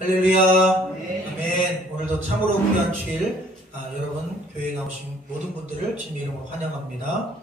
할렐루야. 아멘. 오늘도 참으로 귀한 주일, 여러분 교회에 나오신 모든 분들을 주님의 이름으로 환영합니다.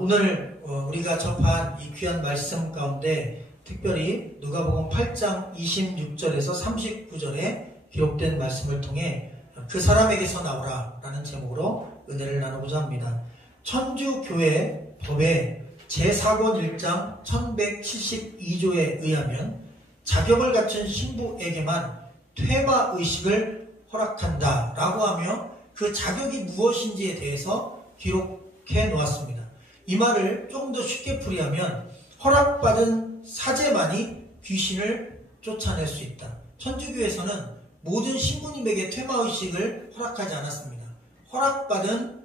오늘 우리가 접한 이 귀한 말씀 가운데 특별히 누가복음 8장 26절에서 39절에 기록된 말씀을 통해 그 사람에게서 나오라 라는 제목으로 은혜를 나누고자 합니다. 천주교회 법의 제4권 1장 1172조에 의하면 자격을 갖춘 신부에게만 퇴마의식을 허락한다 라고 하며 그 자격이 무엇인지에 대해서 기록해 놓았습니다. 이 말을 조금 더 쉽게 풀이하면 허락받은 사제만이 귀신을 쫓아낼 수 있다. 천주교에서는 모든 신부님에게 퇴마의식을 허락하지 않았습니다. 허락받은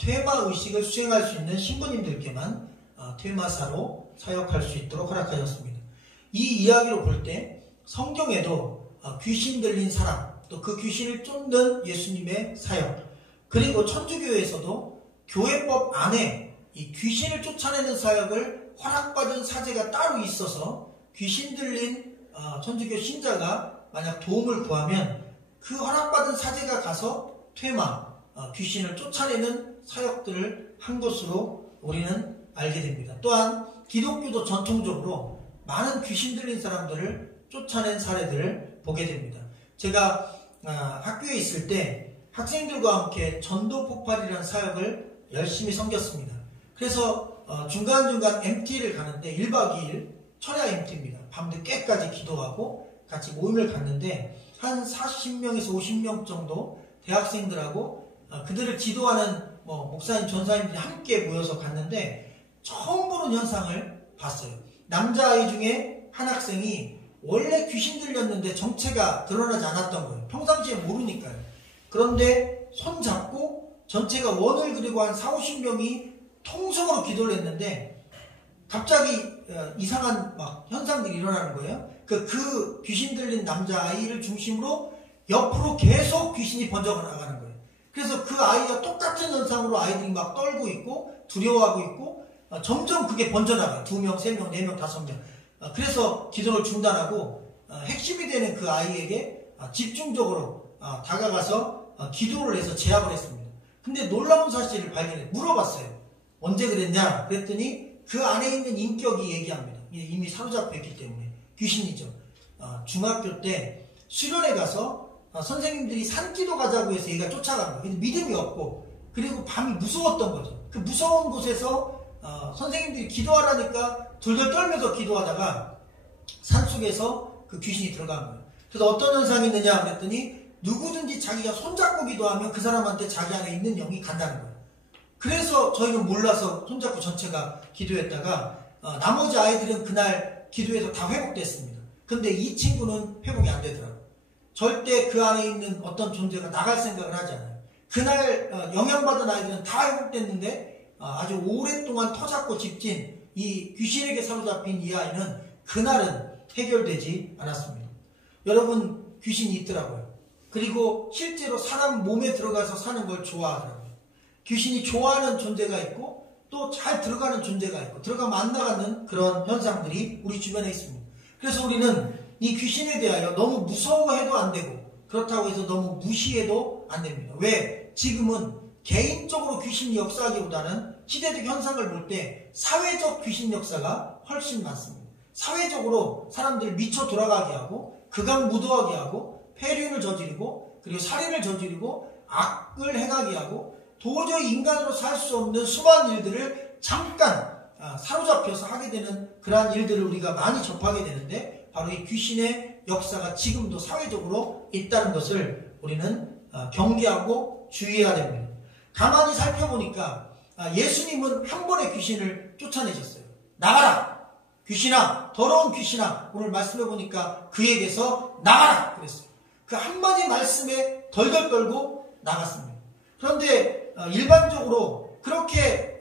퇴마의식을 수행할 수 있는 신부님들께만 퇴마사로 사역할 수 있도록 허락하셨습니다. 이 이야기로 볼 때 성경에도 귀신 들린 사람, 또 그 귀신을 쫓는 예수님의 사역, 그리고 천주교에서도 교회법 안에 이 귀신을 쫓아내는 사역을 허락받은 사제가 따로 있어서 귀신 들린 천주교 신자가 만약 도움을 구하면 그 허락받은 사제가 가서 퇴마, 귀신을 쫓아내는 사역들을 한 것으로 우리는 알게 됩니다. 또한 기독교도 전통적으로 많은 귀신 들린 사람들을 쫓아낸 사례들을 보게 됩니다. 제가 학교에 있을 때 학생들과 함께 전도 폭발이라는 사역을 열심히 섬겼습니다. 그래서 중간중간 MT를 가는데 1박 2일 철야 MT입니다. 밤늦게까지 기도하고 같이 모임을 갔는데 한 40명에서 50명 정도 대학생들하고 그들을 지도하는 목사님, 전사님들이 함께 모여서 갔는데 처음 보는 현상을 봤어요. 남자아이 중에 한 학생이 원래 귀신 들렸는데 정체가 드러나지 않았던 거예요. 평상시에 모르니까요. 그런데 손 잡고 전체가 원을 그리고 한 40~50명이 통성으로 기도를 했는데 갑자기 이상한 현상들이 일어나는 거예요. 그 귀신 들린 남자아이를 중심으로 옆으로 계속 귀신이 번져나가는 거예요. 그래서 그 아이가 똑같은 현상으로 아이들이 막 떨고 있고 두려워하고 있고 점점 그게 번져나가요. 2명, 3명, 4명, 5명. 그래서 기도를 중단하고 핵심이 되는 그 아이에게 집중적으로 다가가서 기도를 해서 제압을 했습니다. 근데 놀라운 사실을 발견해 물어봤어요. 언제 그랬냐? 그랬더니 그 안에 있는 인격이 얘기합니다. 이미 사로잡혀 있기 때문에 귀신이죠. 중학교 때 수련회 가서 선생님들이 산기도 가자고 해서 얘가 쫓아가는 거예요. 근데 믿음이 없고 그리고 밤이 무서웠던 거죠. 그 무서운 곳에서 선생님들이 기도하라니까 둘둘 떨면서 기도하다가 산속에서 그 귀신이 들어간 거예요. 그래서 어떤 현상이 있느냐 그랬더니 누구든지 자기가 손잡고 기도하면 그 사람한테 자기 안에 있는 영이 간다는 거예요. 그래서 저희는 몰라서 손잡고 전체가 기도했다가 나머지 아이들은 그날 기도해서 다 회복됐습니다. 근데 이 친구는 회복이 안 되더라고요. 절대 그 안에 있는 어떤 존재가 나갈 생각을 하지 않아요. 그날 영향받은 아이들은 다 회복됐는데 아주 오랫동안 터잡고 집진 이 귀신에게 사로잡힌 이 아이는 그날은 해결되지 않았습니다. 여러분, 귀신이 있더라고요. 그리고 실제로 사람 몸에 들어가서 사는 걸 좋아하더라고요. 귀신이 좋아하는 존재가 있고 또 잘 들어가는 존재가 있고 들어가면 안 나가는 그런 현상들이 우리 주변에 있습니다. 그래서 우리는 이 귀신에 대하여 너무 무서워해도 안 되고 그렇다고 해서 너무 무시해도 안 됩니다. 왜? 지금은 개인적으로 귀신이 역사하기보다는 시대적 현상을 볼 때 사회적 귀신 역사가 훨씬 많습니다. 사회적으로 사람들을 미쳐 돌아가게 하고 극악무도하게 하고 폐륜을 저지르고 그리고 살인을 저지르고 악을 행하게 하고 도저히 인간으로 살 수 없는 수많은 일들을 잠깐 사로잡혀서 하게 되는 그러한 일들을 우리가 많이 접하게 되는데 바로 이 귀신의 역사가 지금도 사회적으로 있다는 것을 우리는 경계하고 주의해야 됩니다. 가만히 살펴보니까 예수님은 한 번에 귀신을 쫓아내셨어요. 나가라! 귀신아! 더러운 귀신아! 오늘 말씀해보니까 그에게서 나가라! 그랬어요. 그 한마디 말씀에 덜덜 떨고 나갔습니다. 그런데 일반적으로 그렇게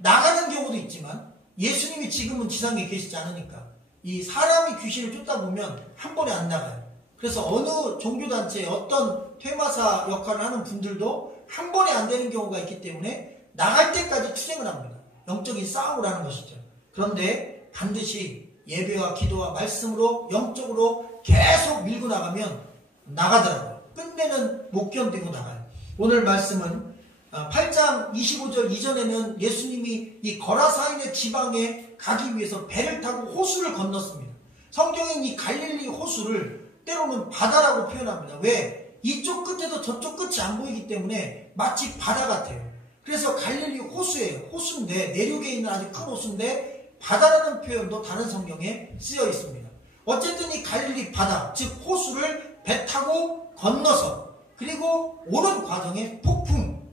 나가는 경우도 있지만 예수님이 지금은 지상에 계시지 않으니까 이 사람이 귀신을 쫓다 보면 한 번에 안 나가요. 그래서 어느 종교단체에 어떤 퇴마사 역할을 하는 분들도 한 번에 안 되는 경우가 있기 때문에 나갈 때까지 투쟁을 합니다. 영적인 싸움을 하는 것이죠. 그런데 반드시 예배와 기도와 말씀으로 영적으로 계속 밀고 나가면 나가더라고요. 끝내는 못 견디고 나가요. 오늘 말씀은 8장 25절 이전에는 예수님이 이 거라사인의 지방에 가기 위해서 배를 타고 호수를 건넜습니다. 성경은 이 갈릴리 호수를 때로는 바다라고 표현합니다. 왜? 이쪽 끝에도 저쪽 끝이 안 보이기 때문에 마치 바다 같아요. 그래서 갈릴리 호수예요. 호수인데, 내륙에 있는 아주 큰 호수인데 바다라는 표현도 다른 성경에 쓰여 있습니다. 어쨌든 이 갈릴리 바다, 즉 호수를 배 타고 건너서 그리고 오는 과정에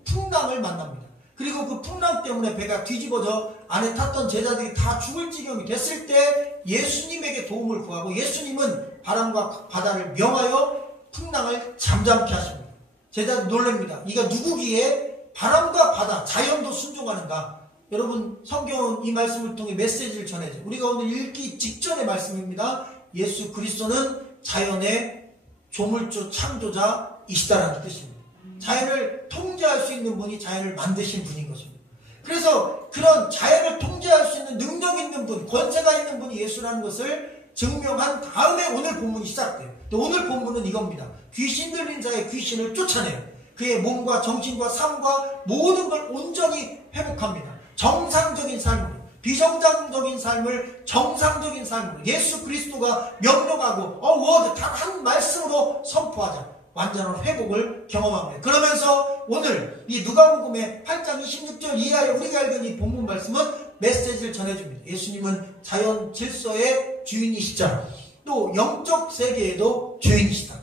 풍랑을 만납니다. 그리고 그 풍랑 때문에 배가 뒤집어져 안에 탔던 제자들이 다 죽을 지경이 됐을 때 예수님에게 도움을 구하고 예수님은 바람과 바다를 명하여 풍랑을 잠잠케 하십니다. 제자들 놀랍니다. 이가 누구기에 바람과 바다, 자연도 순종하는가? 여러분, 성경은 이 말씀을 통해 메시지를 전해줘. 우리가 오늘 읽기 직전의 말씀입니다. 예수 그리스도는 자연의 조물주 창조자이시다라는 뜻입니다. 자연을 통제할 수 있는 분이 자연을 만드신 분인 것입니다. 그래서 그런 자연을 통제할 수 있는 능력 있는 분, 권세가 있는 분이 예수라는 것을 증명한 다음에 오늘 본문이 시작돼요. 오늘 본문은 이겁니다. 귀신 들린 자의 귀신을 쫓아내요. 그의 몸과 정신과 삶과 모든 걸 온전히 회복합니다. 정상적인 삶으로, 비정상적인 삶을 정상적인 삶으로 예수 그리스도가 명령하고 워드 단 한 말씀으로 선포하자. 완전한 회복을 경험합니다. 그러면서 오늘 이 누가복음의 8장 26절 이하에 우리가 읽은 이 본문 말씀은 메시지를 전해줍니다. 예수님은 자연 질서의 주인이시자 또 영적 세계에도 주인이시다.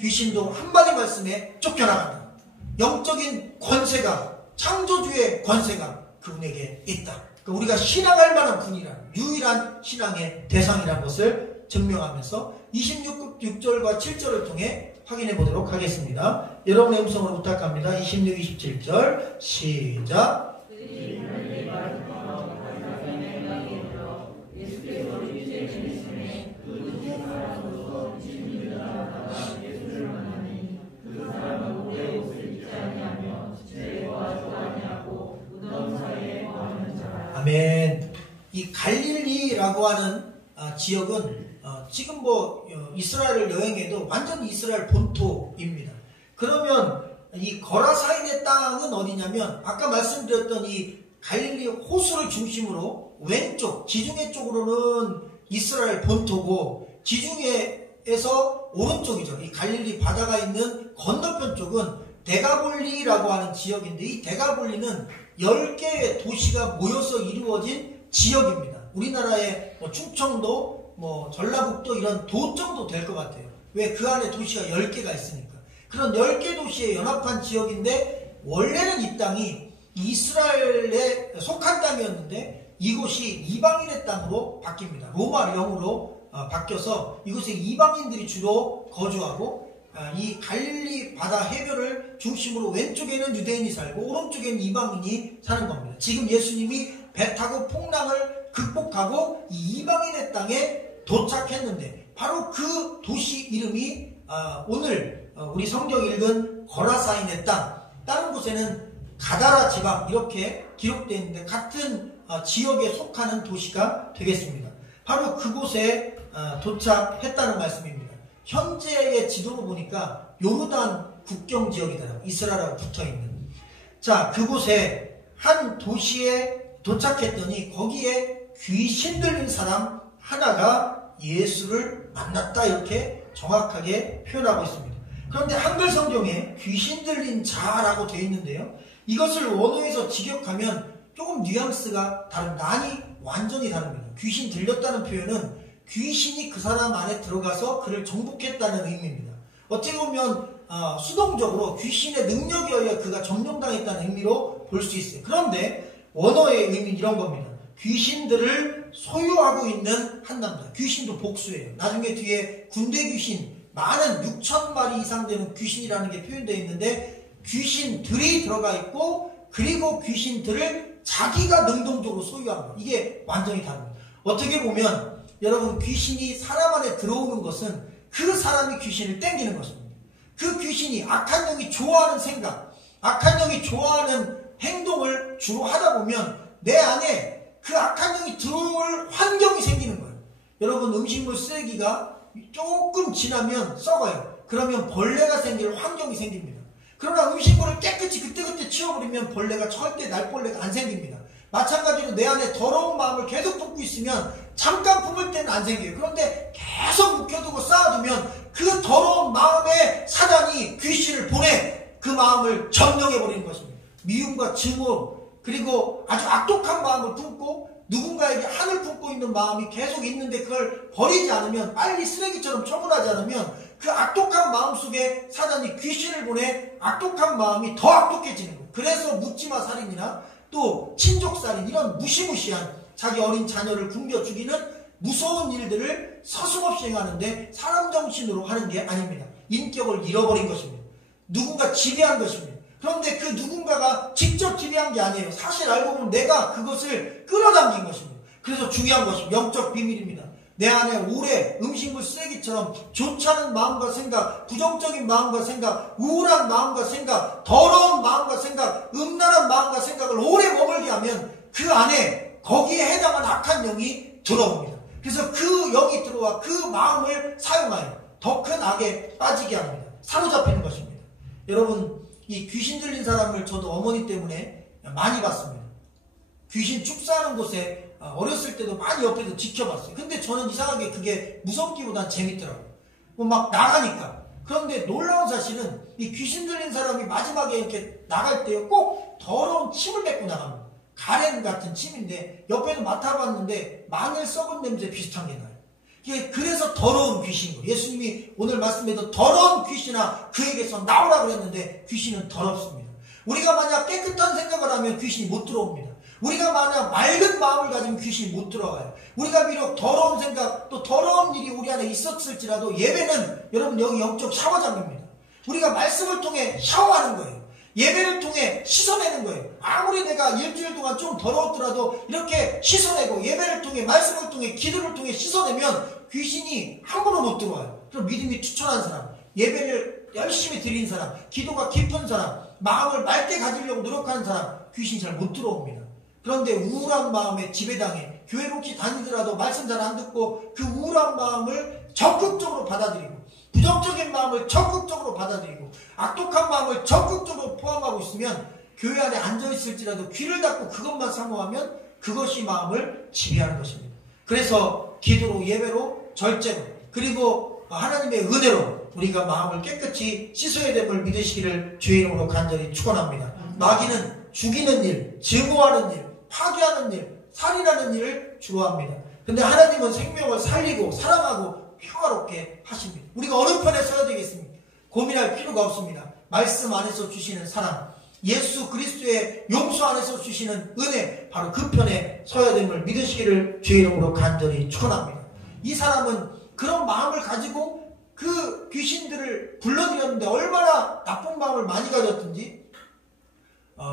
귀신도 한마디 말씀에 쫓겨나간다. 영적인 권세가, 창조주의 권세가 그분에게 있다. 우리가 신앙할 만한 분이란 유일한 신앙의 대상이라는 것을 증명하면서 26절과 7절을 통해 확인해 보도록 하겠습니다. 여러분의 음성으로 부탁합니다. 26, 27절 시작. 아멘. 이 갈릴리라고 하는 지역은 지금 이스라엘을 여행해도 완전히 이스라엘 본토입니다. 그러면 이 거라사인의 땅은 어디냐면 아까 말씀드렸던 이 갈릴리 호수를 중심으로 왼쪽 지중해 쪽으로는 이스라엘 본토고 지중해에서 오른쪽이죠. 이 갈릴리 바다가 있는 건너편 쪽은 데가볼리라고 하는 지역인데 이 데가볼리는 10개의 도시가 모여서 이루어진 지역입니다. 우리나라의 충청도, 전라북도 이런 도 정도 될 것 같아요. 왜? 그 안에 도시가 10개가 있으니까. 그런 10개 도시의 연합한 지역인데 원래는 이 땅이 이스라엘에 속한 땅이었는데 이곳이 이방인의 땅으로 바뀝니다. 로마 영으로 바뀌어서 이곳에 이방인들이 주로 거주하고 이 갈릴리 바다 해변을 중심으로 왼쪽에는 유대인이 살고 오른쪽에는 이방인이 사는 겁니다. 지금 예수님이 배 타고 풍랑을 극복하고 이 이방인의 땅에 도착했는데 바로 그 도시 이름이 오늘 우리 성경 읽은 거라사인의 땅, 다른 곳에는 가다라 지방 이렇게 기록되어 있는데 같은 지역에 속하는 도시가 되겠습니다. 바로 그곳에 도착했다는 말씀입니다. 현재의 지도로 보니까 요르단 국경 지역이더라고요. 이스라엘하고 붙어있는. 자, 그곳에 한 도시에 도착했더니 거기에 귀신 들린 사람 하나가 예수를 만났다 이렇게 정확하게 표현하고 있습니다. 그런데 한글 성경에 귀신 들린 자라고 되어 있는데요. 이것을 원어에서 직역하면 조금 뉘앙스가 다릅니다. 아니 완전히 다릅니다. 귀신 들렸다는 표현은 귀신이 그 사람 안에 들어가서 그를 정복했다는 의미입니다. 어떻게 보면 수동적으로 귀신의 능력에 의해 그가 점령당했다는 의미로 볼 수 있어요. 그런데 원어의 의미는 이런 겁니다. 귀신들을 소유하고 있는 한 남자. 귀신도 복수예요. 나중에 뒤에 군대 귀신 많은 6,000마리 이상 되는 귀신이라는 게 표현되어 있는데 귀신들이 들어가 있고 그리고 귀신들을 자기가 능동적으로 소유합니다. 이게 완전히 다릅니다. 어떻게 보면 여러분 귀신이 사람 안에 들어오는 것은 그 사람이 귀신을 땡기는 것입니다. 그 귀신이 악한 영이 좋아하는 생각, 악한 영이 좋아하는 행동을 주로 하다 보면 내 안에 그 악한 영이 들어올 환경이 생기는 거예요. 여러분 음식물 쓰레기가 조금 지나면 썩어요. 그러면 벌레가 생길 환경이 생깁니다. 그러나 음식물을 깨끗이 그때그때 치워버리면 벌레가 절대 날벌레가 안 생깁니다. 마찬가지로 내 안에 더러운 마음을 계속 품고 있으면 잠깐 품을 때는 안 생겨요. 그런데 계속 묵혀두고 쌓아두면 그 더러운 마음에 사단이 귀신을 보내 그 마음을 점령해버리는 것입니다. 미움과 증오 그리고 아주 악독한 마음을 품고 누군가에게 한을 품고 있는 마음이 계속 있는데 그걸 버리지 않으면 빨리 쓰레기처럼 처분하지 않으면 그 악독한 마음 속에 사단이 귀신을 보내 악독한 마음이 더 악독해지는 거예요. 그래서 묻지마 살인이나 또 친족살인 이런 무시무시한 자기 어린 자녀를 굶겨 죽이는 무서운 일들을 서슴없이 행하는데 사람 정신으로 하는 게 아닙니다. 인격을 잃어버린 것입니다. 누군가 지배한 것입니다. 그런데 그 누군가가 직접 지배한 게 아니에요. 사실 알고 보면 내가 그것을 끌어당긴 것입니다. 그래서 중요한 것입니다. 영적 비밀입니다. 내 안에 오래 음식물 쓰레기처럼 좋지 않은 마음과 생각, 부정적인 마음과 생각, 우울한 마음과 생각, 더러운 마음과 생각, 음란한 마음과 생각을 오래 머물게 하면 그 안에 거기에 해당하는 악한 영이 들어옵니다. 그래서 그 영이 들어와 그 마음을 사용하여 더 큰 악에 빠지게 합니다. 사로잡히는 것입니다. 여러분 이 귀신 들린 사람을 저도 어머니 때문에 많이 봤습니다. 귀신 축사하는 곳에 어렸을 때도 많이 옆에서 지켜봤어요. 근데 저는 이상하게 그게 무섭기보단 재밌더라고요. 막 나가니까. 그런데 놀라운 사실은 이 귀신 들린 사람이 마지막에 이렇게 나갈 때 꼭 더러운 침을 뱉고 나갑니다. 가랜 같은 침인데 옆에도 맡아봤는데 마늘 썩은 냄새 비슷한 게 나요. 그래서 더러운 귀신인 거예요. 예수님이 오늘 말씀에도 더러운 귀신아 그에게서 나오라 그랬는데 귀신은 더럽습니다. 우리가 만약 깨끗한 생각을 하면 귀신이 못 들어옵니다. 우리가 만약 맑은 마음을 가지면 귀신이 못 들어가요. 우리가 비록 더러운 생각 또 더러운 일이 우리 안에 있었을지라도 예배는 여러분 여기 영적 샤워장입니다. 우리가 말씀을 통해 샤워하는 거예요. 예배를 통해 씻어내는 거예요. 아무리 내가 일주일 동안 좀 더러웠더라도 이렇게 씻어내고 예배를 통해 말씀을 통해 기도를 통해 씻어내면 귀신이 함부로 못 들어와요. 그럼 믿음이 추천한 사람, 예배를 열심히 드리는 사람, 기도가 깊은 사람, 마음을 맑게 가지려고 노력하는 사람 귀신이 잘 못 들어옵니다. 그런데 우울한 마음에 지배당해 교회 혹시 다니더라도 말씀 잘 안 듣고 그 우울한 마음을 적극적으로 받아들이고 부정적인 마음을 적극적으로 받아들이고 악독한 마음을 적극적으로 포함하고 있으면 교회 안에 앉아있을지라도 귀를 닫고 그것만 사모하면 그것이 마음을 지배하는 것입니다. 그래서 기도로 예배로 절제로 그리고 하나님의 은혜로 우리가 마음을 깨끗이 씻어야 됨을 믿으시기를 주의 이름으로 간절히 축원합니다. 마귀는 죽이는 일, 증오하는 일, 파괴하는 일, 살인하는 일을 주로합니다. 근데 하나님은 생명을 살리고 사랑하고 평화롭게 하십니다. 우리가 어느 편에 서야 되겠습니까? 고민할 필요가 없습니다. 말씀 안에서 주시는 사랑, 예수 그리스도의 용서 안에서 주시는 은혜, 바로 그 편에 서야 됨을 믿으시기를 주의 이름으로 간절히 축원합니다. 이 사람은 그런 마음을 가지고 그 귀신들을 불러들였는데 얼마나 나쁜 마음을 많이 가졌든지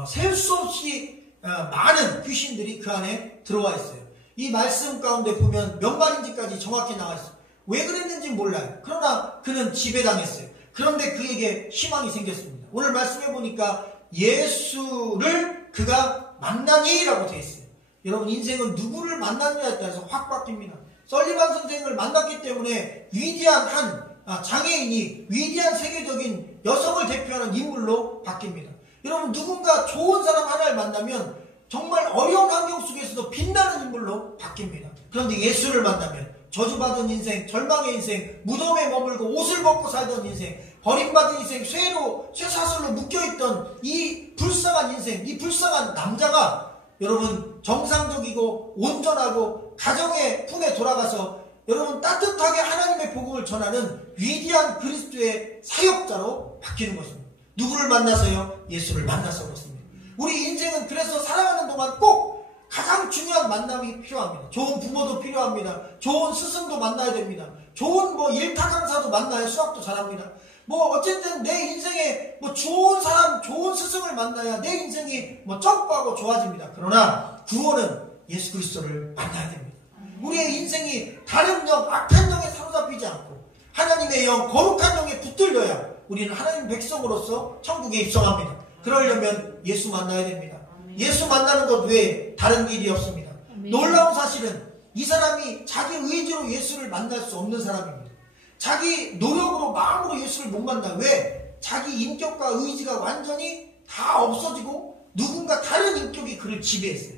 셀 수 없이 많은 귀신들이 그 안에 들어와 있어요. 이 말씀 가운데 보면 몇 마리인지까지 정확히 나와 있어요. 왜 그랬는지 몰라요. 그러나 그는 지배당했어요. 그런데 그에게 희망이 생겼습니다. 오늘 말씀해 보니까 예수를 그가 만나니라고 되어 있어요. 여러분 인생은 누구를 만나느냐에 따라서 확 바뀝니다. 설리반 선생을 만났기 때문에 위대한 한 장애인이 위대한 세계적인 여성을 대표하는 인물로 바뀝니다. 여러분 누군가 좋은 사람 하나를 만나면 정말 어려운 환경 속에서도 빛나는 인물로 바뀝니다. 그런데 예수를 만나면 저주받은 인생, 절망의 인생, 무덤에 머물고 옷을 벗고 살던 인생, 버림받은 인생, 쇠사슬로 묶여있던 이 불쌍한 인생, 이 불쌍한 남자가 여러분 정상적이고 온전하고 가정의 품에 돌아가서 여러분 따뜻하게 하나님의 복음을 전하는 위대한 그리스도의 사역자로 바뀌는 것입니다. 누구를 만나서요? 예수를 만나서 그렇습니다. 우리 인생은 그래서 살아가는 동안 꼭 가장 중요한 만남이 필요합니다. 좋은 부모도 필요합니다. 좋은 스승도 만나야 됩니다. 좋은 일타 강사도 만나야 수학도 잘합니다. 어쨌든 내 인생에 좋은 사람, 좋은 스승을 만나야 내 인생이 점프하고 좋아집니다. 그러나 구원은 예수 그리스도를 만나야 됩니다. 우리의 인생이 다른 영, 악한 영에 사로잡히지 않고 하나님의 영, 거룩한 영에 붙들려야 우리는 하나님 백성으로서 천국에 입성합니다. 그러려면 예수 만나야 됩니다. 예수 만나는 것 외에 다른 일이 없습니다. 놀라운 사실은 이 사람이 자기 의지로 예수를 만날 수 없는 사람입니다. 자기 노력으로 마음으로 예수를 못 만나. 왜? 자기 인격과 의지가 완전히 다 없어지고 누군가 다른 인격이 그를 지배했어요.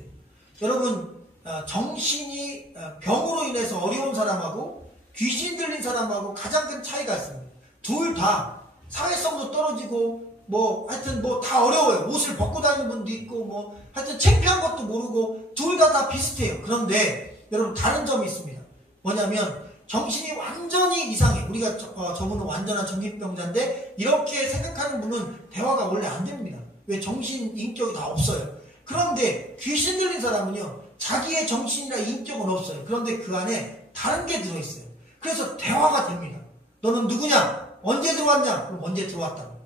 여러분, 정신이 병으로 인해서 어려운 사람하고 귀신 들린 사람하고 가장 큰 차이가 있습니다. 둘 다 사회성도 떨어지고 하여튼 다 어려워요. 옷을 벗고 다니는 분도 있고 하여튼 창피한 것도 모르고 둘 다 비슷해요. 그런데 여러분 다른 점이 있습니다. 뭐냐면 정신이 완전히 이상해. 우리가 저분은 완전한 정신병자인데 이렇게 생각하는 분은 대화가 원래 안 됩니다. 왜? 정신 인격이 다 없어요. 그런데 귀신 들린 사람은요, 자기의 정신이나 인격은 없어요. 그런데 그 안에 다른 게 들어있어요. 그래서 대화가 됩니다. 너는 누구냐? 언제 들어왔냐? 그럼 언제 들어왔다고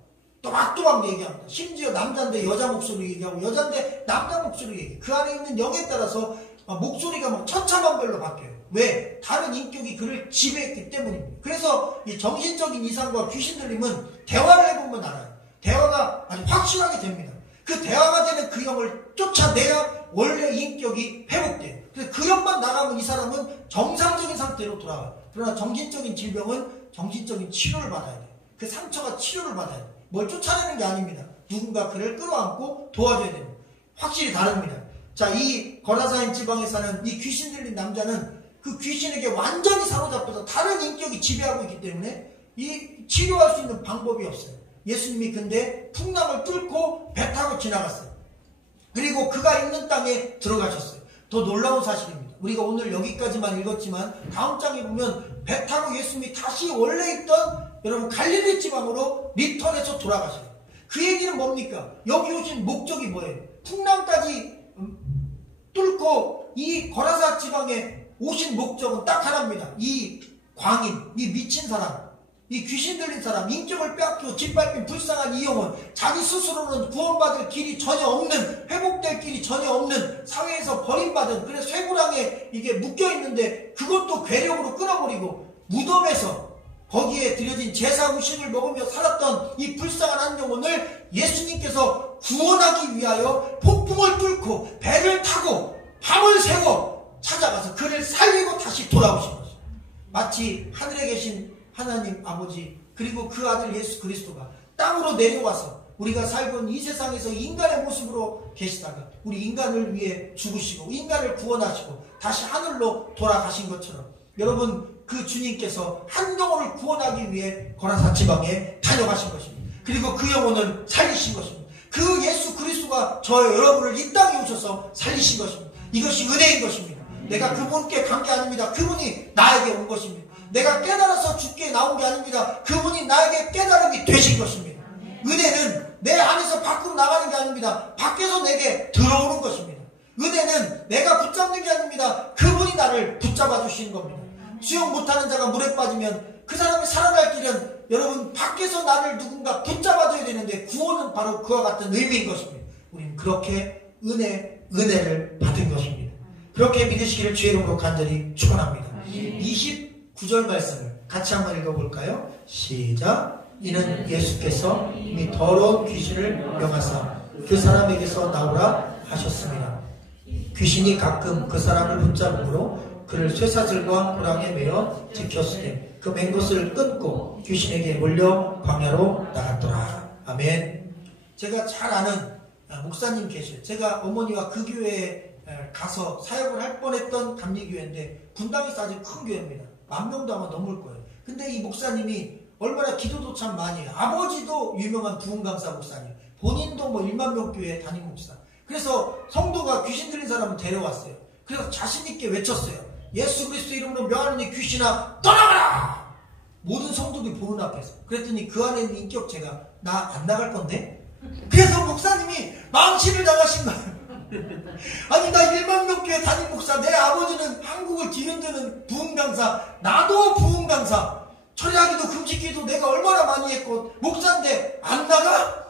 또박또박 얘기합니다. 심지어 남자인데 여자 목소리로 얘기하고 여자인데 남자 목소리로 얘기해요. 그 안에 있는 영에 따라서 목소리가 천차만별로 바뀌어요. 왜? 다른 인격이 그를 지배했기 때문입니다. 그래서 이 정신적인 이상과 귀신 들림은 대화를 해보면 알아요. 대화가 아주 확실하게 됩니다. 그 대화가 되는 그 영을 쫓아내야 원래 인격이 회복돼요. 그래서 그 영만 나가면 이 사람은 정상적인 상태로 돌아와요. 그러나 정신적인 질병은 정신적인 치료를 받아야 돼요. 그 상처가 치료를 받아야 돼요. 뭘 쫓아내는 게 아닙니다. 누군가 그를 끌어안고 도와줘야 됩니다. 확실히 다릅니다. 자, 이 거라사인 지방에 사는 이 귀신 들린 남자는 그 귀신에게 완전히 사로잡혀서 다른 인격이 지배하고 있기 때문에 이 치료할 수 있는 방법이 없어요. 예수님이 근데 풍랑을 뚫고 배 타고 지나갔어요. 그리고 그가 있는 땅에 들어가셨어요. 더 놀라운 사실입니다. 우리가 오늘 여기까지만 읽었지만 다음 장에 보면 배 타고 예수님이 다시 원래 있던 여러분 갈릴리 지방으로 리턴해서 돌아가셔요. 그 얘기는 뭡니까? 여기 오신 목적이 뭐예요? 풍랑까지 뚫고 이 거라사 지방에 오신 목적은 딱 하나입니다. 이 광인, 이 미친 사람, 이 귀신 들린 사람, 인격을 빼앗기고 짓밟힌 불쌍한 이 영혼, 자기 스스로는 구원받을 길이 전혀 없는, 회복될 길이 전혀 없는, 사회에서 버림받은, 그래서 쇠고랑에 이게 묶여있는데 그것도 괴력으로 끊어버리고 무덤에서 거기에 드려진 제사 음식을 먹으며 살았던 이 불쌍한 한 영혼을 예수님께서 구원하기 위하여 폭풍을 뚫고 배를 타고 밤을 새워 찾아가서 그를 살리고 다시 돌아오신 것입니다. 마치 하늘에 계신 하나님 아버지 그리고 그 아들 예수 그리스도가 땅으로 내려와서 우리가 살고 있는 이 세상에서 인간의 모습으로 계시다가 우리 인간을 위해 죽으시고 인간을 구원하시고 다시 하늘로 돌아가신 것처럼 여러분 그 주님께서 한 영혼을 구원하기 위해 거라사 지방에 다녀가신 것입니다. 그리고 그 영혼을 살리신 것입니다. 그 예수 그리스도가 저 여러분을 이 땅에 오셔서 살리신 것입니다. 이것이 은혜인 것입니다. 내가 그분께 간 게 아닙니다. 그분이 나에게 온 것입니다. 내가 깨달아서 주께 나온 게 아닙니다. 그분이 나에게 깨달음이 되신 것입니다. 은혜는 내 안에서 밖으로 나가는 게 아닙니다. 밖에서 내게 들어오는 것입니다. 은혜는 내가 붙잡는 게 아닙니다. 그분이 나를 붙잡아 주시는 겁니다. 수영 못하는 자가 물에 빠지면 그 사람이 살아날 길은 여러분 밖에서 나를 누군가 붙잡아줘야 되는데 구원은 바로 그와 같은 의미인 것입니다. 우리는 그렇게 은혜를 받은 것입니다. 그렇게 믿으시기를 주의 이름으로 간절히 축원합니다. 29절 말씀을 같이 한번 읽어볼까요? 시작. 이는 예수께서 이미 더러운 귀신을 명하사 그 사람에게서 나오라 하셨습니다. 귀신이 가끔 그 사람을 붙잡으므로 그를 쇠사슬과 호랑이에 매어 지켰으니 그 맨 것을 끊고 귀신에게 몰려 광야로 나갔더라. 아멘. 제가 잘 아는 목사님 계셔요. 제가 어머니와 그 교회에 가서 사역을 할 뻔했던 감리교회인데 분당에서 아주 큰 교회입니다. 10,000명도 아마 넘을 거예요. 근데 이 목사님이 얼마나 기도도 참 많이 해요. 아버지도 유명한 부흥 강사 목사님, 본인도 10,000명 교회 담임 목사. 그래서 성도가 귀신 들린 사람을 데려왔어요. 그래서 자신있게 외쳤어요. 예수 그리스도 이름으로 명하는 이 귀신아 떠나가라! 모든 성도들이 보는 앞에서. 그랬더니 그 안에 있는 인격체가 나 안 나갈 건데? 그래서 목사님이 망신을 당하신 거예요. 아니 나 10,000명 교회 담임 목사, 내 아버지는 한국을 뒤흔드는 부흥 강사, 나도 부흥 강사, 철야기도 금식기도 내가 얼마나 많이 했고 목사인데 안 나가?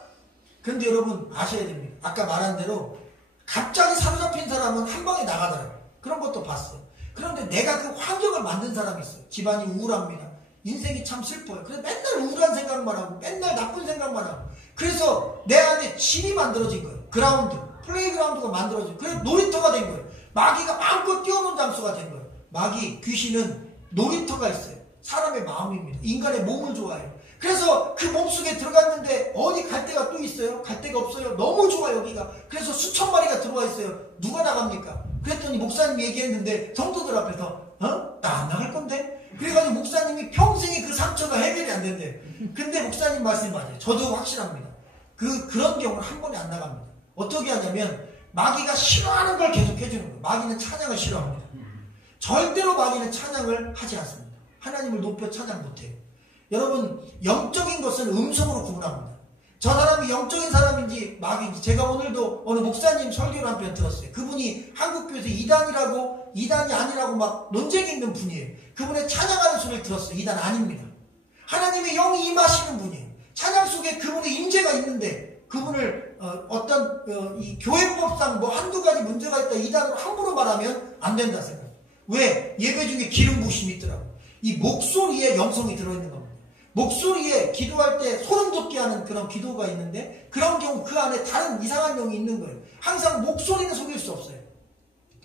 그런데 여러분 아셔야 됩니다. 아까 말한 대로 갑자기 사로잡힌 사람은 한 방에 나가더라고요. 그런 것도 봤어요. 그런데 내가 그 환경을 만든 사람이 있어요. 집안이 우울합니다. 인생이 참 슬퍼요. 그래서 맨날 우울한 생각만 하고 맨날 나쁜 생각만 하고 그래서 내 안에 집이 만들어진 거예요. 그라운드, 플레이그라운드가 만들어진 거예요. 그래서 놀이터가 된 거예요. 마귀가 마음껏 뛰어노는 장소가 된 거예요. 마귀, 귀신은 놀이터가 있어요. 사람의 마음입니다. 인간의 몸을 좋아해요. 그래서 그 몸속에 들어갔는데 어디 갈 데가 또 있어요? 갈 데가 없어요. 너무 좋아 여기가. 그래서 수천 마리가 들어와 있어요. 누가 나갑니까? 그랬더니 목사님이 얘기했는데 성도들 앞에서 나 안 나갈 건데? 그래가지고 목사님이 평생이 그 상처가 해결이 안 된대. 근데 목사님 말씀이 맞아요. 저도 확실합니다. 그런 경우는 한 번에 안 나갑니다. 어떻게 하냐면 마귀가 싫어하는 걸 계속 해주는 거예요. 마귀는 찬양을 싫어합니다. 절대로 마귀는 찬양을 하지 않습니다. 하나님을 높여 찬양 못해요. 여러분, 영적인 것은 음성으로 구분합니다. 저 사람이 영적인 사람인지 마귀인지. 제가 오늘도 어느 목사님 설교를 한 편 들었어요. 그분이 한국교회에서 이단이라고, 이단이 아니라고 막 논쟁이 있는 분이에요. 그분의 찬양하는 소리를 들었어요. 이단 아닙니다. 하나님의 영이 임하시는 분이에요. 찬양 속에 그분의 임재가 있는데 그분을 이 교회법상 뭐 한두 가지 문제가 있다 이단으로 함부로 말하면 안 된다 생각해요. 왜? 예배 중에 기름 부심이 있더라고요. 이 목소리에 영성이 들어있는 겁니다. 목소리에 기도할 때 소름 돋게 하는 그런 기도가 있는데 그런 경우 그 안에 다른 이상한 영이 있는 거예요. 항상 목소리는 속일 수 없어요.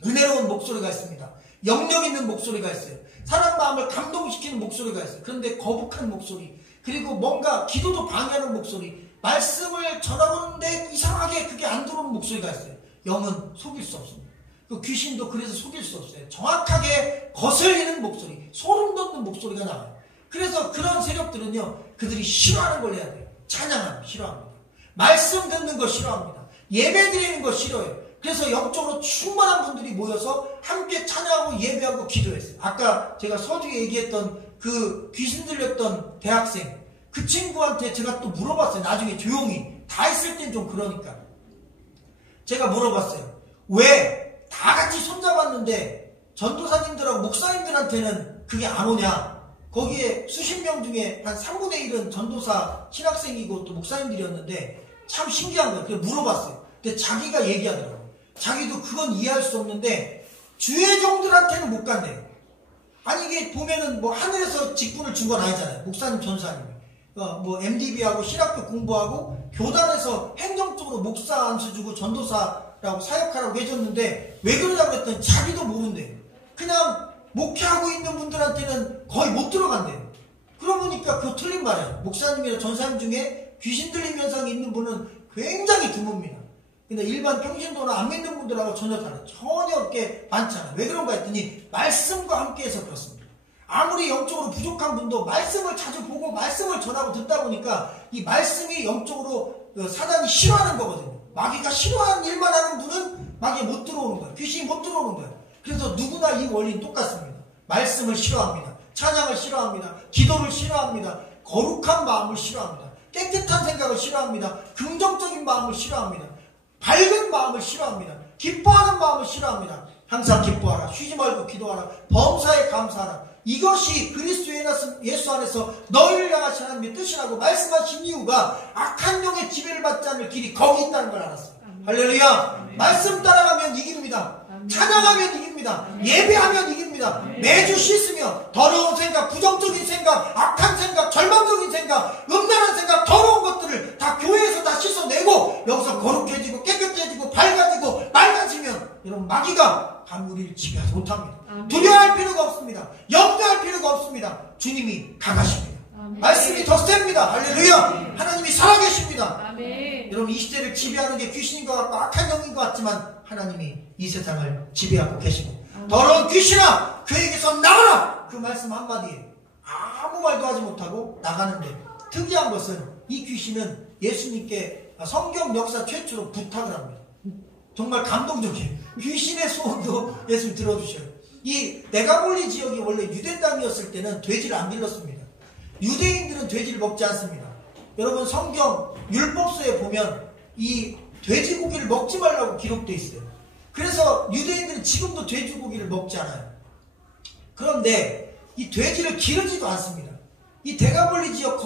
은혜로운 목소리가 있습니다. 영력 있는 목소리가 있어요. 사람 마음을 감동시키는 목소리가 있어요. 그런데 거북한 목소리, 그리고 뭔가 기도도 방해하는 목소리, 말씀을 전하는데 이상하게 그게 안 들어오는 목소리가 있어요. 영은 속일 수 없습니다. 그 귀신도 그래서 속일 수 없어요. 정확하게 거슬리는 목소리, 소름 돋는 목소리가 나와요. 그래서 그런 세력들은요, 그들이 싫어하는 걸 해야 돼요. 찬양하는 거 싫어합니다. 말씀 듣는 거 싫어합니다. 예배 드리는 거 싫어해요. 그래서 영적으로 충만한 분들이 모여서 함께 찬양하고 예배하고 기도했어요. 아까 제가 서두에 얘기했던 그 귀신 들렸던 대학생, 그 친구한테 제가 또 물어봤어요. 나중에 조용히. 다 있을 땐 좀 그러니까. 제가 물어봤어요. 왜 다 같이 손잡았는데 전도사님들하고 목사님들한테는 그게 안 오냐? 거기에 수십 명 중에 한 3분의 1은 전도사 신학생이고 또 목사님들이었는데 참 신기한 거예요. 그래서 물어봤어요. 근데 자기가 얘기하더라고요. 자기도 그건 이해할 수 없는데 주의 종들한테는 못 간대요. 아니 이게 보면은 뭐 하늘에서 직분을 준 건 아니잖아요. 목사님, 전사님이. 뭐 MDB하고 신학교 공부하고 교단에서 행정적으로 목사 안수 주고 전도사라고 사역하라고 해줬는데 왜 그러냐고 그랬더니 자기도 모른대요. 그냥 목회하고 있는 분들한테는 거의 못 들어간대요. 그러고 보니까 그거 틀린 말이에요. 목사님이나 전사님 중에 귀신 들림 현상이 있는 분은 굉장히 드뭅니다. 근데 일반 평신도나 안 믿는 분들하고 전혀 다르죠. 전혀 그렇게 많잖아요. 왜 그런가 했더니 말씀과 함께해서 그렇습니다. 아무리 영적으로 부족한 분도 말씀을 자주 보고 말씀을 전하고 듣다 보니까 이 말씀이 영적으로 사단이 싫어하는 거거든요. 마귀가 싫어하는 일만 하는 분은 마귀에 못 들어오는 거예요. 귀신이 못 들어오는 거예요. 그래서 누구나 이 원리는 똑같습니다. 말씀을 싫어합니다. 찬양을 싫어합니다. 기도를 싫어합니다. 거룩한 마음을 싫어합니다. 깨끗한 생각을 싫어합니다. 긍정적인 마음을 싫어합니다. 밝은 마음을 싫어합니다. 기뻐하는 마음을 싫어합니다. 항상 기뻐하라. 쉬지 말고 기도하라. 범사에 감사하라. 이것이 그리스도 예수 안에서 너희를 향하신 하나님의 뜻이라고 말씀하신 이유가 악한 영의 지배를 받지 않을 길이 거기 있다는 걸 알았어요. 할렐루야. 말씀 따라가면 이깁니다. 찬양하면 이깁니다. 예배하면 이깁니다. 매주 씻으며 더러운 생각, 부정적인 생각, 악한 생각, 절망적인 생각, 음란한 생각, 더러운 것들을 다 교회에서 다 씻어내고 여기서 거룩해지고 깨끗해지고 밝아지고 맑아지면 여러분 마귀가 감 우리를 지배하지 못합니다. 두려워할 필요가 없습니다. 염려할 필요가 없습니다. 주님이 강하십니다. 말씀이 더 셉니다. 할렐루야. 하나님이 살아계십니다. 여러분 이 시대를 지배하는 게 귀신인 것 같고 악한 영인 것 같지만 하나님이 이 세상을 지배하고 계시고 더러운 귀신아 그에게서 나가라. 그 말씀 한마디에 아무 말도 하지 못하고 나가는데 특이한 것은 이 귀신은 예수님께 성경 역사 최초로 부탁을 합니다. 정말 감동적이에요. 귀신의 소원도 예수님 들어주셔요. 이 데가볼리 지역이 원래 유대 땅이었을 때는 돼지를 안 길렀습니다. 유대인들은 돼지를 먹지 않습니다. 여러분 성경 율법서에 보면 이 돼지고기를 먹지 말라고 기록되어 있어요. 그래서 유대인들은 지금도 돼지고기를 먹지 않아요. 그런데 이 돼지를 기르지도 않습니다. 이 데가볼리 지역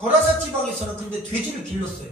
거라사 지방에서는 근데 돼지를 길렀어요.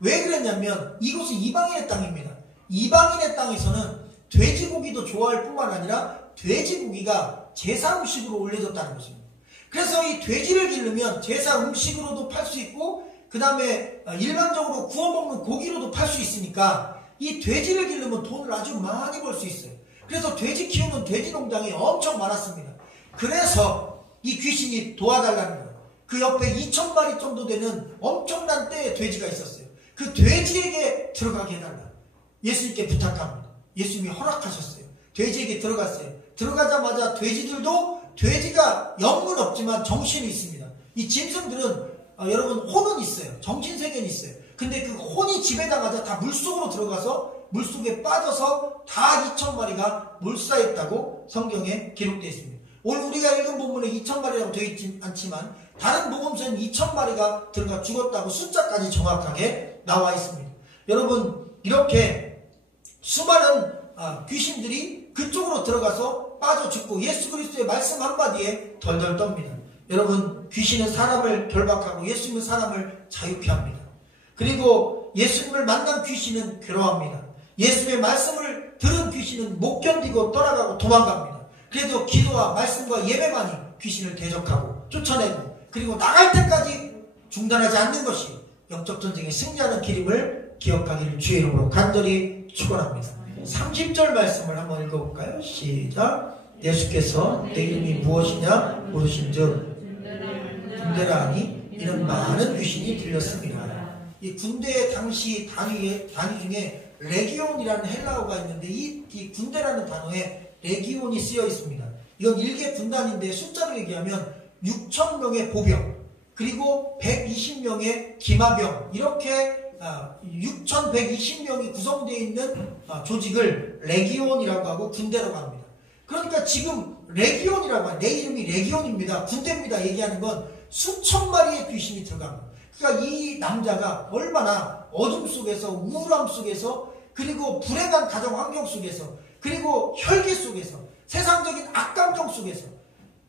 왜 그랬냐면 이곳은 이방인의 땅입니다. 이방인의 땅에서는 돼지고기도 좋아할 뿐만 아니라 돼지고기가 제사 음식으로 올려졌다는 것입니다. 그래서 이 돼지를 기르면 제사 음식으로도 팔 수 있고 그 다음에 일반적으로 구워 먹는 고기로도 팔 수 있으니까 이 돼지를 기르면 돈을 아주 많이 벌 수 있어요. 그래서 돼지 키우는 돼지 농장이 엄청 많았습니다. 그래서 이 귀신이 도와달라는 거예요. 그 옆에 2,000마리 정도 되는 엄청난 떼의 돼지가 있었어요. 그 돼지에게 들어가게 해달라. 예수님께 부탁합니다. 예수님이 허락하셨어요. 돼지에게 들어갔어요. 들어가자마자 돼지들도 돼지가 영은 없지만 정신이 있습니다. 이 짐승들은 여러분 혼은 있어요. 정신세계는 있어요. 근데 그 혼이 집에다가자 다 물속으로 들어가서 물속에 빠져서 다 2,000마리가 몰사했다고 성경에 기록되어 있습니다. 오늘 우리가 읽은 본문에 2,000마리라고 되어 있지 않지만 다른 복음서에는 2,000마리가 들어가 죽었다고 숫자까지 정확하게 나와 있습니다. 여러분 이렇게 수많은 귀신들이 그쪽으로 들어가서 빠져 죽고 예수 그리스도의 말씀 한마디에 덜덜 떱니다. 여러분 귀신은 사람을 결박하고 예수님은 사람을 자유케 합니다. 그리고 예수님을 만난 귀신은 괴로워합니다. 예수님의 말씀을 들은 귀신은 못 견디고 떠나가고 도망갑니다. 그래도 기도와 말씀과 예배만이 귀신을 대적하고 쫓아내고 그리고 나갈 때까지 중단하지 않는 것이 영적 전쟁에 승리하는 길임을 기억하기를 주의 이름으로 간절히 축원합니다. 30절 말씀을 한번 읽어볼까요? 시작. 예수께서 내 이름이 무엇이냐 물으신즉 군대라 하니 이는 많은 귀신이 들렸습니다. 이 군대의 당시 단위 중에 레기온이라는 헬라어가 있는데 이 군대라는 단어에 레기온이 쓰여 있습니다. 이건 일개 군단인데 숫자로 얘기하면 6,000명의 보병 그리고 120명의 기마병 이렇게 6,120명이 구성되어 있는 조직을 레기온이라고 하고 군대라고 합니다. 그러니까 지금 레기온이라고 하는 내 이름이 레기온입니다. 군대입니다. 얘기하는 건 수천 마리의 귀신이 들어갑니다. 그러니까 이 남자가 얼마나 어둠 속에서 우울함 속에서 그리고 불행한 가정 환경 속에서 그리고 혈기 속에서 세상적인 악감정 속에서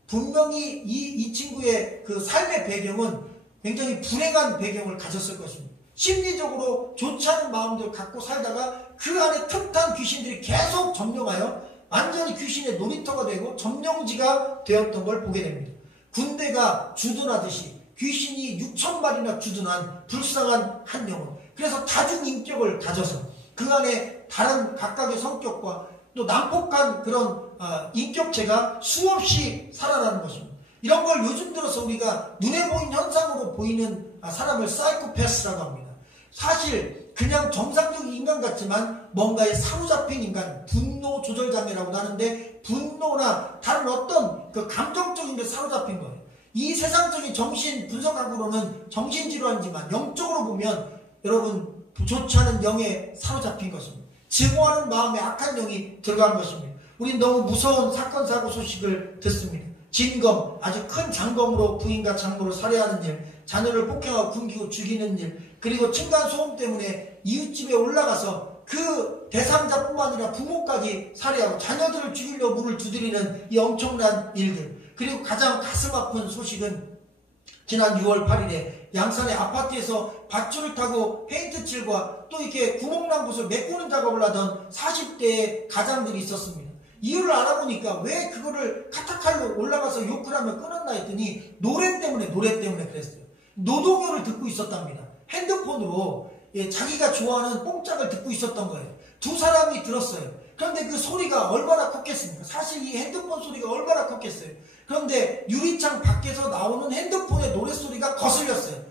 분명히 이 친구의 그 삶의 배경은 굉장히 불행한 배경을 가졌을 것입니다. 심리적으로 좋지 않은 마음들을 갖고 살다가 그 안에 틈탄 귀신들이 계속 점령하여 완전히 귀신의 놀이터가 되고 점령지가 되었던 걸 보게 됩니다. 군대가 주둔하듯이 귀신이 6,000마리나 주둔한 불쌍한 한 영혼. 그래서 다중인격을 가져서 그 안에 다른 각각의 성격과 또 난폭한 그런 인격체가 수없이 살아나는 것입니다. 이런 걸 요즘 들어서 우리가 눈에 보이는 현상으로 보이는 사람을 사이코패스라고 합니다. 사실 그냥 정상적인 인간 같지만 뭔가에 사로잡힌 인간, 분노 조절 장애라고 하는데 분노나 다른 어떤 그 감정적인 데 사로잡힌 거예요. 이 세상적인 정신 분석학으로는 정신질환이지만 영적으로 보면 여러분 좋지 않은 영에 사로잡힌 것입니다. 증오하는 마음에 악한 영이 들어간 것입니다. 우린 너무 무서운 사건 사고 소식을 듣습니다. 진검, 아주 큰 장검으로 부인과 장모를 살해하는 일, 자녀를 폭행하고 굶기고 죽이는 일, 그리고 층간소음 때문에 이웃집에 올라가서 그 대상자뿐만 아니라 부모까지 살해하고 자녀들을 죽이려 문을 두드리는 이 엄청난 일들. 그리고 가장 가슴 아픈 소식은 지난 6월 8일에 양산의 아파트에서 밧줄을 타고 페인트칠과 또 이렇게 구멍난 곳을 메꾸는 작업을 하던 40대의 가장들이 있었습니다. 이유를 알아보니까 왜 그거를 카타칼로 올라가서 욕을 하며 끊었나 했더니 노래 때문에 그랬어요. 노동요를 듣고 있었답니다. 핸드폰으로 자기가 좋아하는 뽕짝을 듣고 있었던 거예요. 두 사람이 들었어요. 그런데 그 소리가 얼마나 컸겠습니까? 사실 이 핸드폰 소리가 얼마나 컸겠어요. 그런데 유리창 밖에서 나오는 핸드폰의 노랫소리가 거슬렸어요.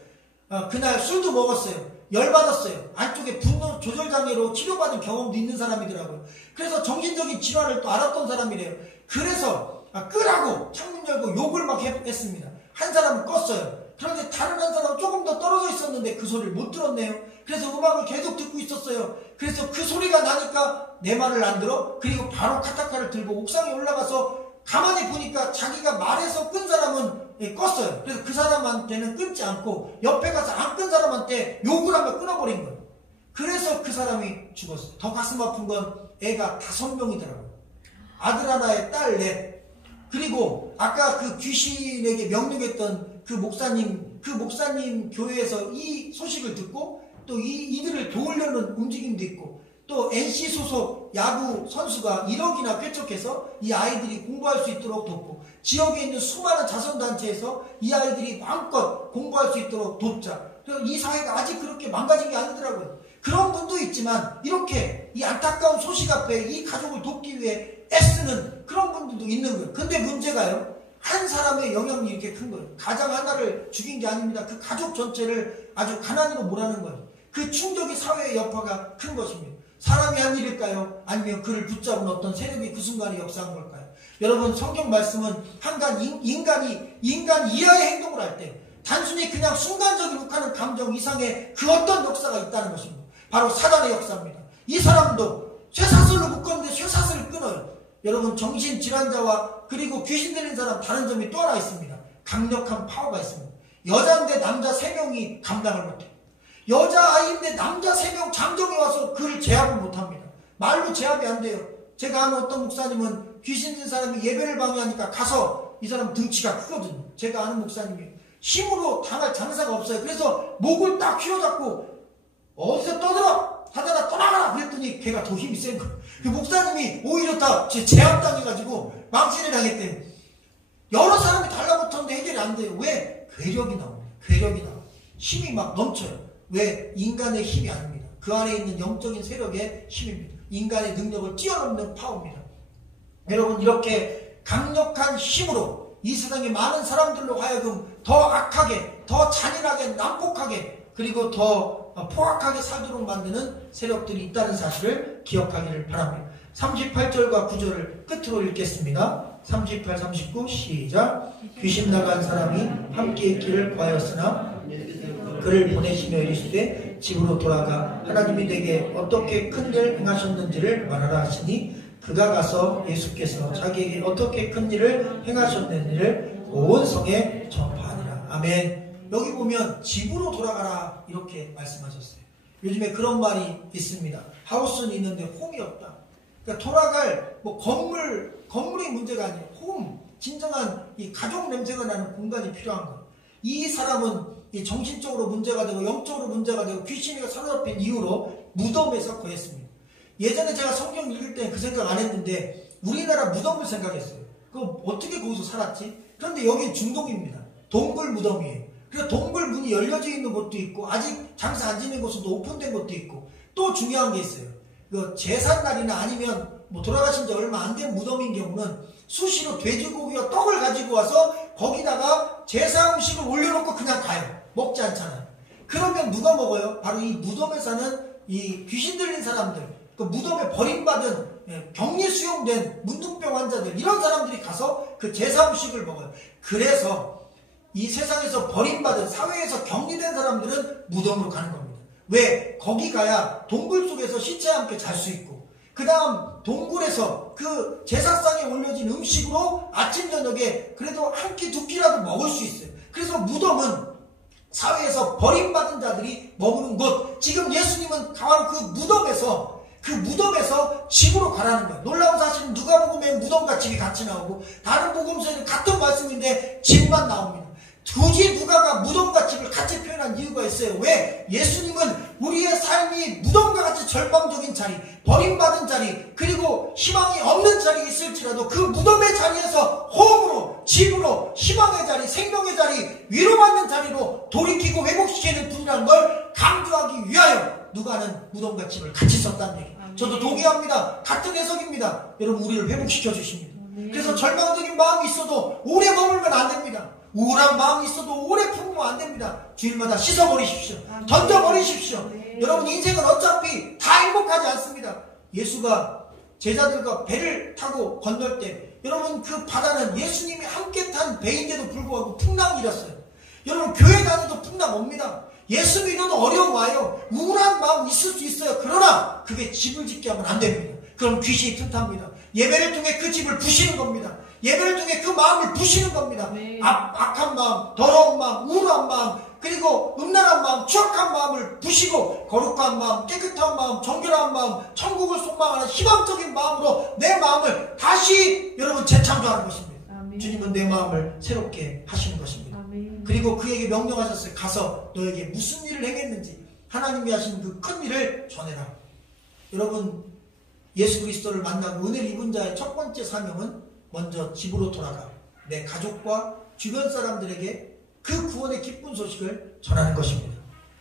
그날 술도 먹었어요. 열받았어요. 안쪽에 분노 조절장애로 치료받은 경험도 있는 사람이더라고요. 그래서 정신적인 질환을 또 알았던 사람이래요. 그래서 끄라고 창문 열고 욕을 막 했습니다. 한 사람은 껐어요. 그런데 다른 한 사람은 조금 더 떨어져 있었는데 그 소리를 못 들었네요. 그래서 음악을 계속 듣고 있었어요. 그래서 그 소리가 나니까 내 말을 안 들어? 그리고 바로 카타카를 들고 옥상에 올라가서 가만히 보니까 자기가 말해서 끈 사람은 껐어요. 그래서 그 사람한테는 끊지 않고 옆에 가서 안 끈 사람한테 욕을 하며 끊어버린 거예요. 그래서 그 사람이 죽었어요. 더 가슴 아픈 건 애가 5명이더라고요. 아들 하나에 딸 넷. 그리고 아까 그 귀신에게 명령했던 그 목사님 교회에서 이 소식을 듣고 또 이들을 도우려는 움직임도 있고 또 NC 소속 야구 선수가 1억이나 쾌척해서 이 아이들이 공부할 수 있도록 돕고 지역에 있는 수많은 자선단체에서 이 아이들이 마음껏 공부할 수 있도록 돕자. 그래서 이 사회가 아직 그렇게 망가진 게 아니더라고요. 그런 분도 있지만 이렇게 이 안타까운 소식 앞에 이 가족을 돕기 위해 애쓰는 그런 분들도 있는 거예요. 근데 문제가요, 한 사람의 영향이 이렇게 큰 거예요. 가장 하나를 죽인 게 아닙니다. 그 가족 전체를 아주 가난으로 몰아넣은 거예요. 그 충격이 사회의 여파가 큰 것입니다. 사람이 한 일일까요? 아니면 그를 붙잡은 어떤 세력이 그 순간에 역사한 걸까요? 여러분, 성경 말씀은 한간 인간 이하의 행동을 할 때 단순히 그냥 순간적인 욱하는 감정 이상의 그 어떤 역사가 있다는 것입니다. 바로 사단의 역사입니다. 이 사람도 쇠사슬로 묶었는데 쇠사슬을 끊어요. 여러분, 정신질환자와 그리고 귀신 들린 사람 다른 점이 또 하나 있습니다. 강력한 파워가 있습니다. 여자인데 남자 3명이 감당을 못해요. 여자아이인데 남자 3명 잠정에 와서 그를 제압을 못합니다. 말로 제압이 안 돼요. 제가 아는 어떤 목사님은 귀신 든 사람이 예배를 방해하니까 가서 이 사람 등치가 크거든요. 제가 아는 목사님이 힘으로 당할 장사가 없어요. 그래서 목을 딱 휘어잡고 어디서 떠들어 하다가 떠나가라 그랬더니 걔가 더 힘이 센 거예요. 그 목사님이 오히려 다 제압당해가지고 망신을 당했대요. 여러 사람이 달라붙었는데 해결이 안 돼요. 왜? 괴력이 나옵니다. 괴력이 나와요. 힘이 막 넘쳐요. 왜? 인간의 힘이 아닙니다. 그 안에 있는 영적인 세력의 힘입니다. 인간의 능력을 뛰어넘는 파워입니다. 여러분, 이렇게 강력한 힘으로 이 세상의 많은 사람들로 하여금 더 악하게, 더 잔인하게, 난폭하게, 그리고 더 포악하게 살도록 만드는 세력들이 있다는 사실을 기억하기를 바랍니다. 38절과 9절을 끝으로 읽겠습니다. 38, 39 시작. 귀신 나간 사람이 함께 있기를 구하였으나 그를 보내시며 이르시되 집으로 돌아가 하나님이 내게 어떻게 큰일 행하셨는지를 말하라 하시니 그가 가서 예수께서 자기에게 어떻게 큰 일을 행하셨는지를 온 성에 전파하니라. 아멘. 여기 보면 집으로 돌아가라 이렇게 말씀하셨어요. 요즘에 그런 말이 있습니다. 하우스는 있는데 홈이 없다. 그러니까 돌아갈 건물이 문제가 아니에요. 홈, 진정한 이 가족 냄새가 나는 공간이 필요한 거예요. 이 사람은 이 정신적으로 문제가 되고 영적으로 문제가 되고 귀신이가 사로잡힌 이유로 무덤에서 거했습니다. 예전에 제가 성경 읽을 때 그 생각 안 했는데 우리나라 무덤을 생각했어요. 그거 어떻게 거기서 살았지? 그런데 여기 중동입니다. 동굴 무덤이에요. 그래서 동굴 문이 열려져 있는 곳도 있고 아직 장사 안 지는 곳은 오픈된 곳도 있고 또 중요한 게 있어요. 그 제삿날이나 아니면 돌아가신 지 얼마 안 된 무덤인 경우는 수시로 돼지고기와 떡을 가지고 와서 거기다가 제사 음식을 올려놓고 그냥 가요. 먹지 않잖아요. 그러면 누가 먹어요? 바로 이 무덤에 사는 이 귀신 들린 사람들, 그 무덤에 버림받은 격리 수용된 문둥병 환자들, 이런 사람들이 가서 그 제사 음식을 먹어요. 그래서 이 세상에서 버림받은, 사회에서 격리된 사람들은 무덤으로 가는 겁니다. 왜? 거기 가야 동굴 속에서 시체와 함께 잘 수 있고, 그 다음 동굴에서 그 제사상에 올려진 음식으로 아침 저녁에 그래도 한 끼 두 끼라도 먹을 수 있어요. 그래서 무덤은 사회에서 버림받은 자들이 머무는 곳. 지금 예수님은 바로 그 무덤에서 집으로 가라는 거예요. 놀라운 사실은 누가복음에 무덤과 집이 같이 나오고 다른 복음서에는 같은 말씀인데 집만 나옵니다. 굳이 누가가 무덤과 집을 같이 표현한 이유가 있어요. 왜? 예수님은 우리의 삶이 무덤과 같이 절망적인 자리, 버림받은 자리, 그리고 희망이 없는 자리에 있을지라도 그 무덤의 자리에서 홈으로, 집으로, 희망의 자리, 생명의 자리, 위로받는 자리로 돌이키고 회복시키는 분이라는 걸 강조하기 위하여 누가는 무덤과 집을 같이 썼다는 얘기. 저도 동의합니다. 같은 해석입니다. 여러분, 우리를 회복시켜 주십니다. 그래서 절망적인 마음이 있어도 오래 머물면 안 됩니다. 우울한 마음이 있어도 오래 품으면 안 됩니다. 주일마다 씻어버리십시오. 던져버리십시오. 여러분, 인생은 어차피 다 행복하지 않습니다. 예수가 제자들과 배를 타고 건널 때 여러분, 그 바다는 예수님이 함께 탄 배인데도 불구하고 풍랑이 일었어요. 여러분, 교회 다녀도 풍랑 옵니다. 예수 믿어도 어려움 와요. 우울한 마음 있을 수 있어요. 그러나 그게 집을 짓게 하면 안 됩니다. 그럼 귀신이 틈탑니다. 예배를 통해 그 집을 부시는 겁니다. 예배를 통해 그 마음을 부시는 겁니다. 네. 악한 마음, 더러운 마음, 우울한 마음, 그리고 음란한 마음, 추악한 마음을 부시고 거룩한 마음, 깨끗한 마음, 정결한 마음, 천국을 소망하는 희망적인 마음으로 내 마음을 다시 여러분 재창조하는 것입니다. 아멘. 주님은 내 마음을 새롭게 하시는 것입니다. 아멘. 그리고 그에게 명령하셨어요. 가서 너에게 무슨 일을 행했는지 하나님이 하신 그 큰 일을 전해라. 여러분, 예수 그리스도를 만나고 은혜를 입은 자의 첫 번째 사명은 먼저 집으로 돌아가 내 가족과 주변 사람들에게 그 구원의 기쁜 소식을 전하는 것입니다.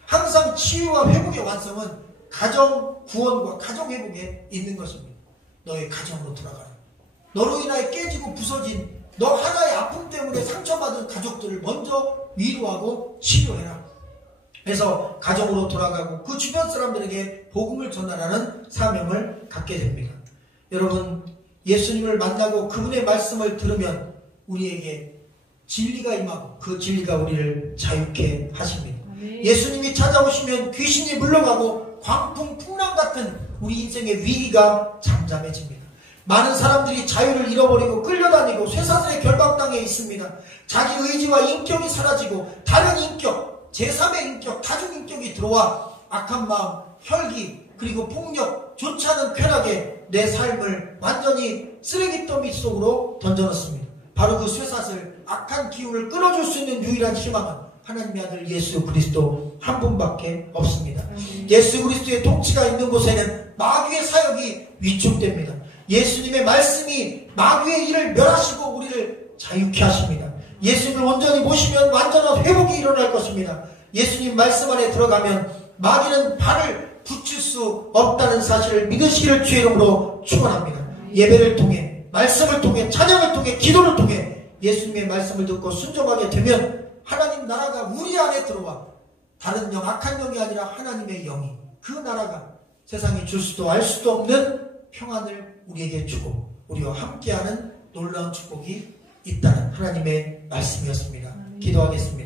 항상 치유와 회복의 완성은 가정 구원과 가정 회복에 있는 것입니다. 너의 가정으로 돌아가라. 너로 인하여 깨지고 부서진 너 하나의 아픔 때문에 상처받은 가족들을 먼저 위로하고 치료해라. 그래서 가정으로 돌아가고 그 주변 사람들에게 복음을 전하라는 사명을 갖게 됩니다. 여러분, 예수님을 만나고 그분의 말씀을 들으면 우리에게 진리가 임하고 그 진리가 우리를 자유케 하십니다. 예수님이 찾아오시면 귀신이 물러가고 광풍 풍랑 같은 우리 인생의 위기가 잠잠해집니다. 많은 사람들이 자유를 잃어버리고 끌려다니고 쇠사슬에 결박당해 있습니다. 자기 의지와 인격이 사라지고 다른 인격, 제3의 인격, 다중인격이 들어와 악한 마음, 혈기, 그리고 폭력, 좋지 않은 쾌락에 내 삶을 완전히 쓰레기더미 속으로 던져넣습니다. 바로 그 쇠사슬, 악한 기운을 끊어줄 수 있는 유일한 희망은 하나님의 아들 예수 그리스도 한 분밖에 없습니다. 예수 그리스도의 통치가 있는 곳에는 마귀의 사역이 위축됩니다. 예수님의 말씀이 마귀의 일을 멸하시고 우리를 자유케 하십니다. 예수님을 온전히 모시면 완전한 회복이 일어날 것입니다. 예수님 말씀 안에 들어가면 마귀는 발을 붙일 수 없다는 사실을 믿으시기를 주의 이름으로 축원합니다. 예배를 통해, 말씀을 통해, 찬양을 통해, 기도를 통해 예수님의 말씀을 듣고 순종하게 되면 하나님 나라가 우리 안에 들어와 다른 영, 악한 영이 아니라 하나님의 영이 그 나라가 세상에 줄 수도 알 수도 없는 평안을 우리에게 주고 우리와 함께하는 놀라운 축복이 있다는 하나님의 말씀이었습니다. 기도하겠습니다.